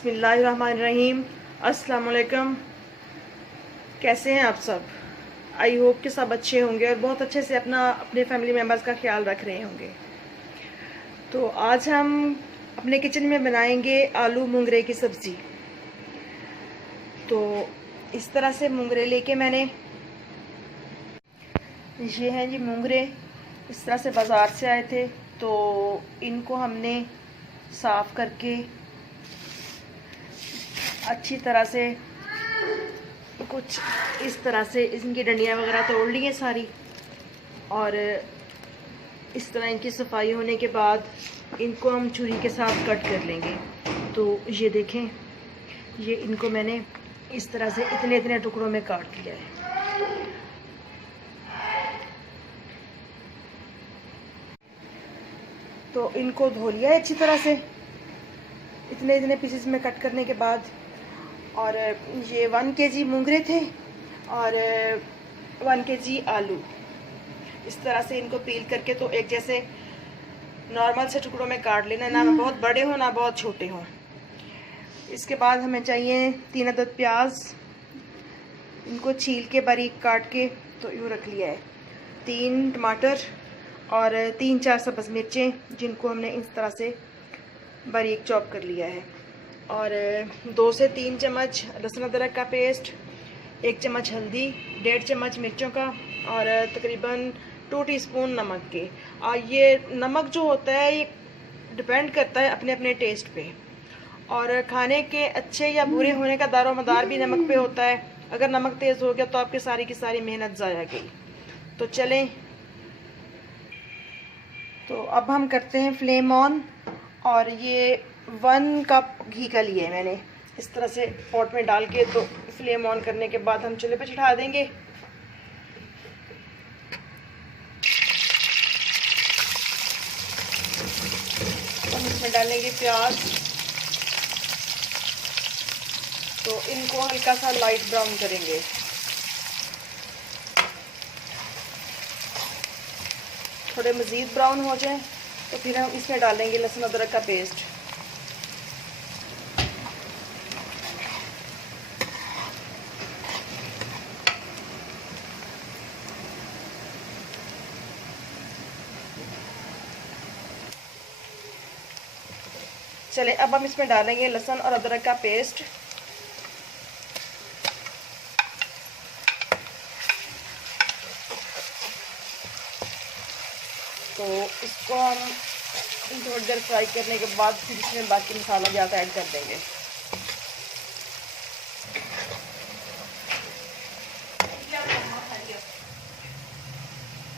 बिस्मिल्लाहिर्रहमानिर्रहीम। अस्सलाम वालेकुम। कैसे हैं आप सब? आई होप कि सब अच्छे होंगे और बहुत अच्छे से अपने फैमिली मेम्बर्स का ख्याल रख रहे होंगे। तो आज हम अपने किचन में बनाएंगे आलू मुंगरे की सब्ज़ी। तो इस तरह से मुंगरे लेके मैंने, ये हैं जी मुंगरे, इस तरह से बाज़ार से आए थे। तो इनको हमने साफ़ करके अच्छी तरह से कुछ इस तरह से इनकी डंडियाँ वगैरह तोड़ ली हैं सारी, और इस तरह इनकी सफाई होने के बाद इनको हम छुरी के साथ कट कर लेंगे। तो ये देखें, ये इनको मैंने इस तरह से इतने इतने टुकड़ों में काट लिया है। तो इनको धो लिया है अच्छी तरह से इतने इतने पीसेस में कट करने के बाद। और ये 1 kg मुंगरे थे और 1 kg आलू। इस तरह से इनको पील करके तो एक जैसे नॉर्मल से टुकड़ों में काट लेना, ना बहुत बड़े हो ना बहुत छोटे हों। इसके बाद हमें चाहिए 3 अदद प्याज, इनको छील के बारीक काट के तो यूँ रख लिया है। 3 टमाटर और 3-4 सब्ज़ मिर्चें, जिनको हमने इस तरह से बारीक चॉप कर लिया है। और 2 से 3 चम्मच लहसुन अदरक का पेस्ट, 1 चम्मच हल्दी, 1.5 चम्मच मिर्चों का, और तकरीबन 2 टीस्पून नमक के। और ये नमक जो होता है ये डिपेंड करता है अपने अपने टेस्ट पे, और खाने के अच्छे या बुरे होने का दारोमदार भी नमक पे होता है। अगर नमक तेज़ हो गया तो आपकी सारी की सारी मेहनत ज़ाया गई। तो चलें, तो अब हम करते हैं फ्लेम ऑन। और ये 1 कप घी का लिया है मैंने, इस तरह से पॉट में डाल के। तो फ्लेम ऑन करने के बाद हम चूल्हे पे चढ़ा देंगे। हम इसमें डालेंगे प्याज, तो इनको हल्का सा लाइट ब्राउन करेंगे। थोड़े मज़ीद ब्राउन हो जाए तो फिर हम इसमें डालेंगे लहसुन अदरक का पेस्ट। चले, अब हम इसमें डालेंगे लहसुन और अदरक का पेस्ट। तो इसको हम थोड़ी देर फ्राई करने के बाद फिर इसमें बाकी मसाला जाता ऐड कर देंगे।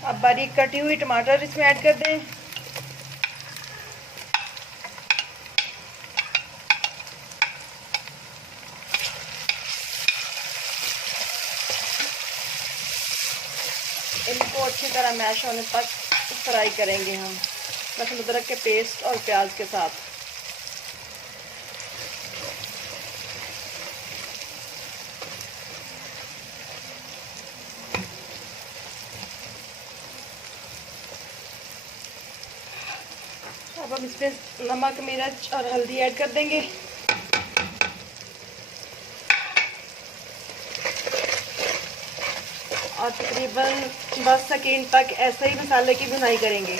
अब बारीक कटी हुई टमाटर इसमें ऐड कर दें। इनको अच्छी तरह मैश होने तक फ्राई करेंगे हम लहसुन अदरक के पेस्ट और प्याज के साथ। अब हम इसमें नमक, मिर्च और हल्दी ऐड कर देंगे। और तकरीबन 10 सेकेंड तक ऐसे ही मसाले की भुनाई करेंगे।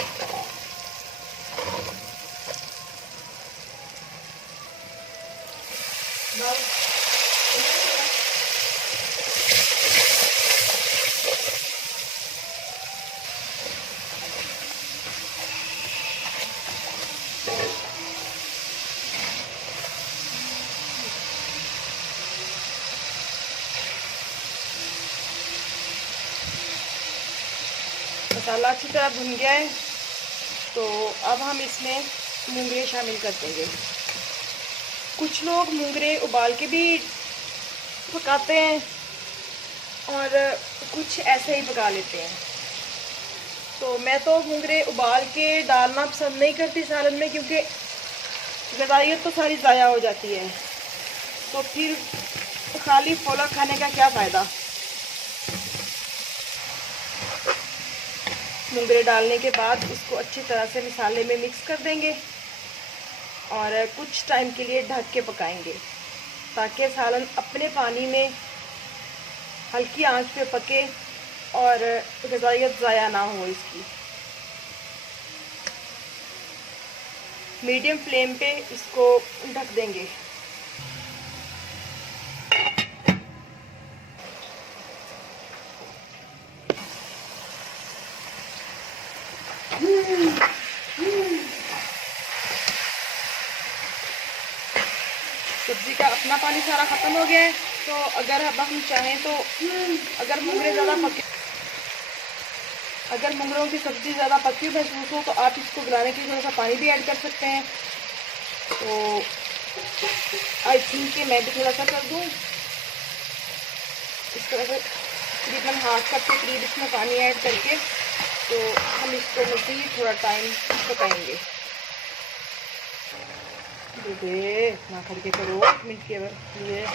मसाला अच्छी तरह भुन गया है, तो अब हम इसमें मुंगरे शामिल कर देंगे। कुछ लोग मुंगरे उबाल के भी पकाते हैं और कुछ ऐसे ही पका लेते हैं। तो मैं तो मुंगरे उबाल के डालना पसंद नहीं करती सालन में, क्योंकि ग़िज़ाइयत तो सारी ज़ाया हो जाती है। तो फिर खाली फोला खाने का क्या फ़ायदा। मुंगरे डालने के बाद इसको अच्छी तरह से मसाले में मिक्स कर देंगे और कुछ टाइम के लिए ढक के पकाएंगे ताकि सालन अपने पानी में हल्की आंच पे पके और ग़िज़ाइयत ज़ाया ना हो इसकी। मीडियम फ्लेम पे इसको ढक देंगे। सब्जी का अपना पानी सारा ख़त्म हो गया है, तो अगर अब हम चाहें तो अगर मुंगरे ज़्यादा पके, अगर मुंगरों की सब्ज़ी ज़्यादा पकी हुई महसूस हो तो आप इसको गलाने के लिए थोड़ा सा पानी भी ऐड कर सकते हैं। तो आई थिंक कि मैं भी थोड़ा सा कर दूँ। इस तरह से तकरीबन हाथ कप के करीब इसमें पानी ऐड करके तो हम इसको मज़ीद थोड़ा टाइम पकाएंगे। दे ना करके करो 1 मिनट के लिए।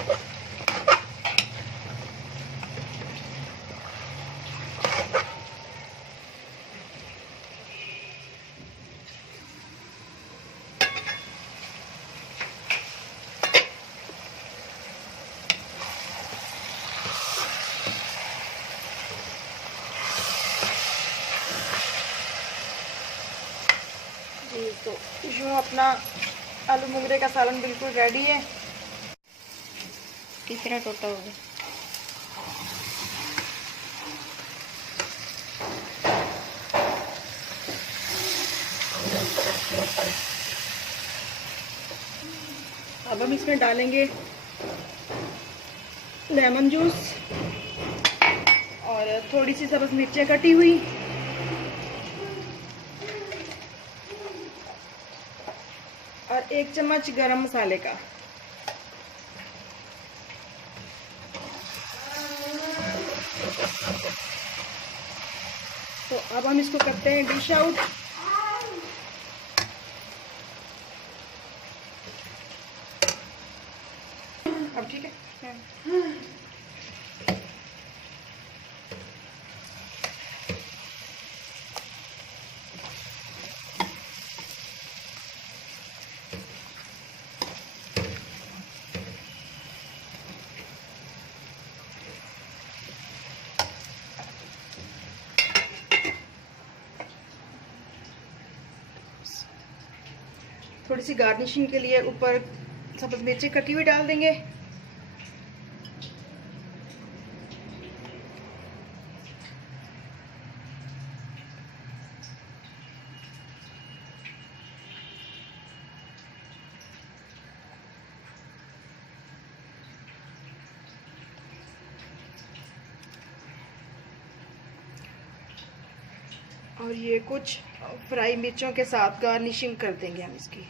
जी तो यूँ अपना आलू मुंगरे का सालन बिल्कुल रेडी है। कितना टोटा हो गया? अब हम इसमें डालेंगे लेमन जूस और थोड़ी सी सब्ज़ मिर्चें कटी हुई और 1 चम्मच गरम मसाले का। तो अब हम इसको करते हैं डिश आउट। अब ठीक है। थोड़ी सी गार्निशिंग के लिए ऊपर सब्ज़ मिर्ची कटी हुई डाल देंगे। और ये कुछ फ्राई मिर्चों के साथ गार्निशिंग कर देंगे हम इसकी।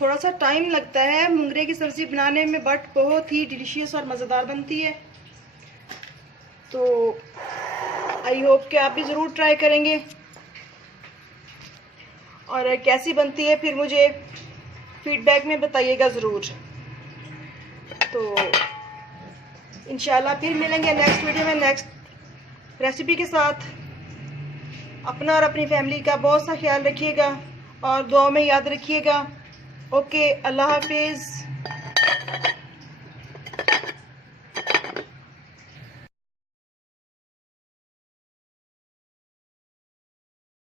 थोड़ा सा टाइम लगता है मुंगरे की सब्ज़ी बनाने में, बट बहुत ही डिलीशियस और मज़ेदार बनती है। तो आई होप कि आप भी ज़रूर ट्राई करेंगे और कैसी बनती है फिर मुझे फीडबैक में बताइएगा ज़रूर। तो इंशाल्लाह फिर मिलेंगे नेक्स्ट वीडियो में नेक्स्ट रेसिपी के साथ। अपना और अपनी फैमिली का बहुत सा ख्याल रखिएगा और दुआ में याद रखिएगा। ओके, अल्लाह हाफिज़।